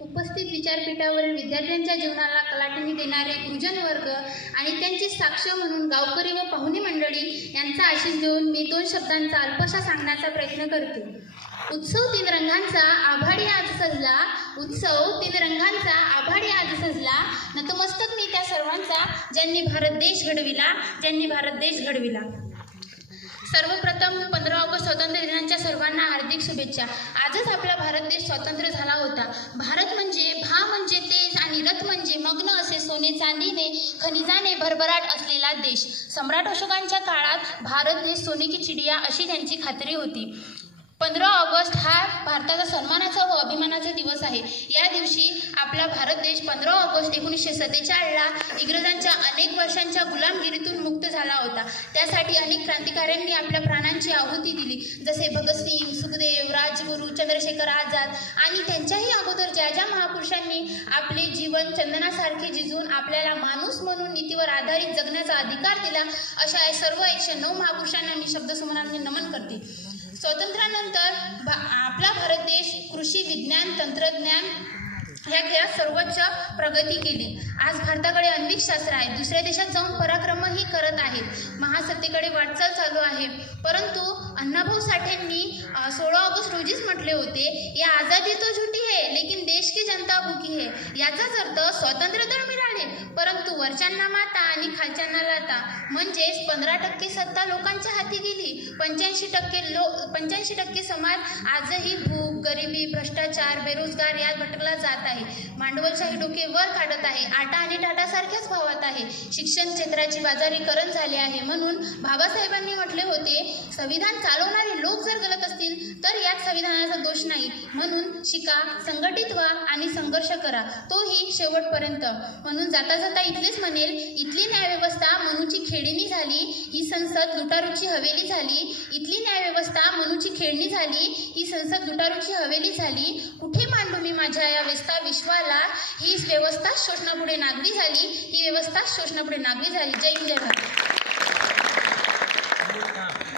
उपस्थित विचारपीठावरील विद्यार्थ्यांच्या जीवनाला कलाटणी देणारे गुरुजन वर्ग आणि त्यांची साक्ष म्हणून गावकरी व पाहुणे मंडळी यांचा आशीष देऊन मी 2 शब्दांचा अल्पशा सांगण्याचा प्रयत्न करते। उत्सव 3 रंगांचा आभाळी आज सजला, उत्सव 3 रंगांचा आभाळी आज सजला, नतमस्तक मी त्या सर्वांचा ज्यांनी भारत देश घडविला, ज्यांनी भारत देश घडविला। सर्वप्रथम 15 ऑगस्ट स्वातंत्र्य दिनाच्या सर्वांना हार्दिक शुभेच्छा। आजच आपला भारत देश स्वतंत्र झाला होता। भारत म्हणजे भा म्हणजे तेज आणि रथ म्हणजे मग्न असे सोने चांदीने खनिजाने भरभराट असलेला देश। सम्राट अशोकांच्या काळात भारत देश सोने की चिडिया अशी त्यांची खात्री होती। 15 ऑगस्ट हा भारताचा सन्मानाचा व अभिमानाचा दिवस आहे। या दिवशी आपला भारत देश 15 ऑगस्ट 1947ला इंग्रजांच्या अनेक वर्षांच्या गुलामगिरीतून मुक्त झाला होता। त्यासाठी अनेक क्रांतिकारकांनी आपल्या प्राणांची आहुती दिली, जसे भगतसिंग, सुखदेव, राजगुरू, चंद्रशेखर आझाद आणि त्यांच्याही अगोदर ज्या ज्या महापुरुषांनी आपले जीवन चंदनासारखे जिजून आपल्याला माणूस म्हणून नीतीवर आधारित जगण्याचा अधिकार दिला, अशा सर्व 109 महापुरुषांना मी शब्दसुमनाने नमन करते। स्वातंत्र्यानंतर आपला भारत देश कृषी, विज्ञान, तंत्रज्ञान ह्या खेळात सर्वोच्च प्रगती केली। आज भारताकडे अन्वेषण शास्त्र आहे, दुसऱ्या देशात जाऊन पराक्रमही करत आहेत, महासत्तेकडे वाटचाल चालू आहे। परंतु अण्णाभाऊ साठेंनी 16 ऑगस्ट रोजीच म्हटले होते, या आजादी तो झुटी है लेकिन देश की जनता भूकी है। याचाच अर्थ स्वातंत्र्य तर मिळाले, परंतु वरच्यांना माता आणि खालच्यांना लाता, म्हणजेच 15% सत्ता लोकांच्या हाती गेली। 85% समाज आजही भूक, गरिबी, भ्रष्टाचार, बेरोजगार यात भटकला जात आहे। भांडवलशाही डोके वर काढत आहे, आटा आणि टाटासारख्याच भावात आहे। शिक्षण क्षेत्राची बाजारीकरण झाले आहे। म्हणून बाबासाहेबांनी म्हटले होते, संविधान चालवणारे लोक जर गलत असतील तर यात संविधानाचा दोष नाही। म्हणून शिका, संघटित व्हा आणि संघर्ष करा, तोही शेवटपर्यंत। म्हणून जाता जाता इथलेच म्हणेल, इथली न्यायव्यवस्था मनूची खेळणी झाली, ही संसद लुटारूची हवेली झाली। इथली न्यायव्यवस्था मनूची खेळणी झाली, ही संसद लुटारूची हवेली झाली। कुठे मांडू मी माझ्या या व्यवस्था विश्वाला, ही व्यवस्था शोषणापुढे नागरी झाली, ही व्यवस्था शोषणापुढे नागरी झाली। जय हिंद, जय भारत।